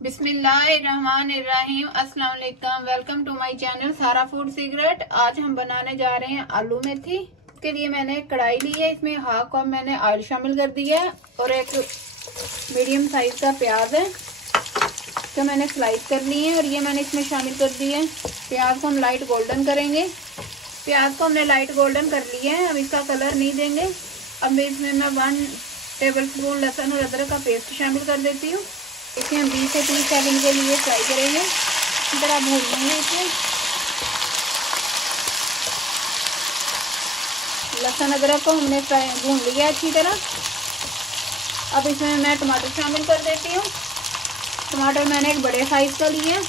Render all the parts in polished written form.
बिस्मिल्लाहिर्रहमानिर्रहीम। अस्सलाम वालेकुम। वेलकम टू माय चैनल सारा फूड सीक्रेट। आज हम बनाने जा रहे हैं आलू मेथी। इसके लिए मैंने कढ़ाई ली है, इसमें हाफ कप मैंने ऑयल शामिल कर दिया है और एक मीडियम साइज का प्याज है तो मैंने स्लाइस कर ली है और ये मैंने इसमें शामिल कर दी है। प्याज को हम लाइट गोल्डन करेंगे। प्याज को हमने लाइट गोल्डन कर लिया है, अब इसका कलर नहीं देंगे। अब इसमें मैं 1 टेबल स्पून लहसुन और अदरक का पेस्ट शामिल कर देती हूँ। इसे हम 20 से 30 सेकंड के लिए फ्राई करेंगे, इस तरह भून लेंगे। इसमें लहसुन अदरक को हमने फ्राई भून लिया अच्छी तरह। अब इसमें मैं टमाटर शामिल कर देती हूँ। टमाटर मैंने एक बड़े साइज का लिया है,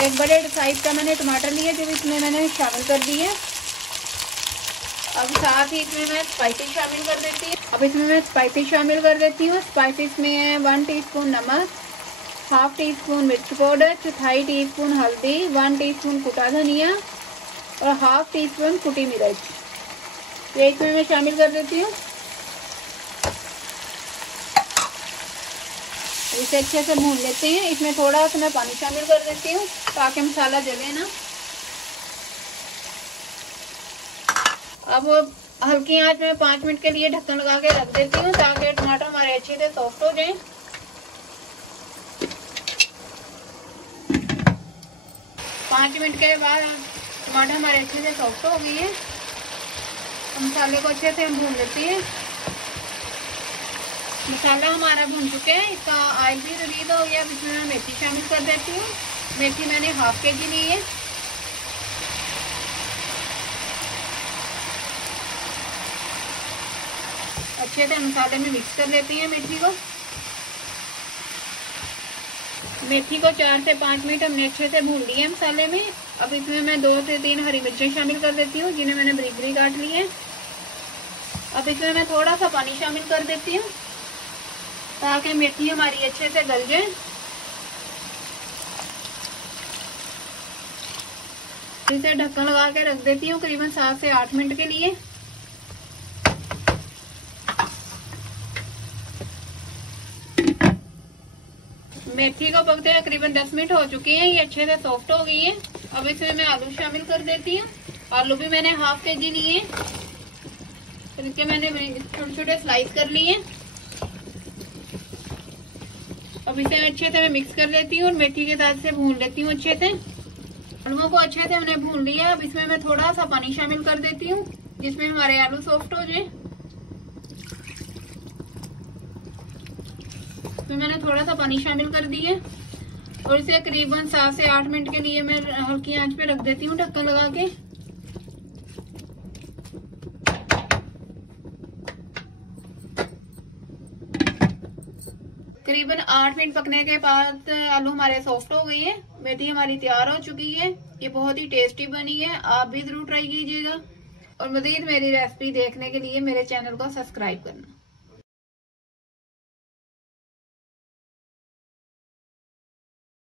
एक बड़े साइज का मैंने टमाटर लिया जो इसमें मैंने शामिल कर दी है। अब साथ ही इसमें मैं स्पाइसेस शामिल कर देती हूँ। स्पाइसेस में है 1 टीस्पून नमक, हाफ टी स्पून मिर्च पाउडर, 1/4 टीस्पून हल्दी, 1 टीस्पून कुटा धनिया और हाफ टी स्पून कुटी मिर्च। ये इसमें मैं शामिल कर देती हूँ। इसे अच्छे से भून लेते हैं। इसमें थोड़ा सा मैं पानी शामिल कर देती हूँ ताकि मसाला जले ना। अब हल्की आंच में 5 मिनट के लिए ढक्कन लगा के रख देती हूँ ताकि टमाटर हमारे अच्छे से सॉफ्ट हो जाए। 5 मिनट के बाद टमाटर हमारे अच्छे से सॉफ्ट हो गई है। मसाले को अच्छे से हम भून लेते हैं। मसाला हमारा भून चुके हैं, इसका ऑयल भी रिलीज हो गया। अब इसमें मैं मेथी शामिल कर देती हूँ। मेथी मैंने हाफ केजी ली है। अच्छे से मसाले में मिक्स कर लेती हैं मेथी को। 4 से 5 मिनट हमने अच्छे से भून लिया है मसाले में। अब इसमें मैं 2 से 3 हरी मिर्चें शामिल कर देती हूँ जिन्हें मैंने बारीक बारीक काट ली है। अब इसमें मैं थोड़ा सा पानी शामिल कर देती हूँ ताकि मेथी हमारी अच्छे से गल जाए। इसे ढक्कन लगा के रख देती हूँ करीबन 7 से 8 मिनट के लिए। मेथी को पकते हैं करीबन 10 मिनट हो चुके हैं, ये अच्छे से सॉफ्ट हो गई है। अब इसमें मैं आलू शामिल कर देती हूँ। आलू भी मैंने हाफ केजी लिए हैं, फिर इसके मैंने छोटे छोटे स्लाइस कर लिए हैं। अब इसे अच्छे से मैं मिक्स कर देती हूँ और मेथी के साथ से भून लेती हूँ अच्छे से। आलूओं को अच्छे से हमने भून लिया। अब इसमें मैं थोड़ा सा पानी शामिल कर देती हूँ जिसमें हमारे आलू सॉफ्ट हो जाए। तो मैंने थोड़ा सा पानी शामिल कर दिया और इसे करीबन 7 से 8 मिनट के लिए मैं हल्की आंच पे रख देती हूँ ढक्कन लगा के। करीबन 8 मिनट पकने के बाद आलू हमारे सॉफ्ट हो गए हैं। मेथी हमारी तैयार हो चुकी है। ये बहुत ही टेस्टी बनी है, आप भी जरूर ट्राई कीजिएगा। और मजीद मेरी रेसिपी देखने के लिए मेरे चैनल को सब्सक्राइब करना।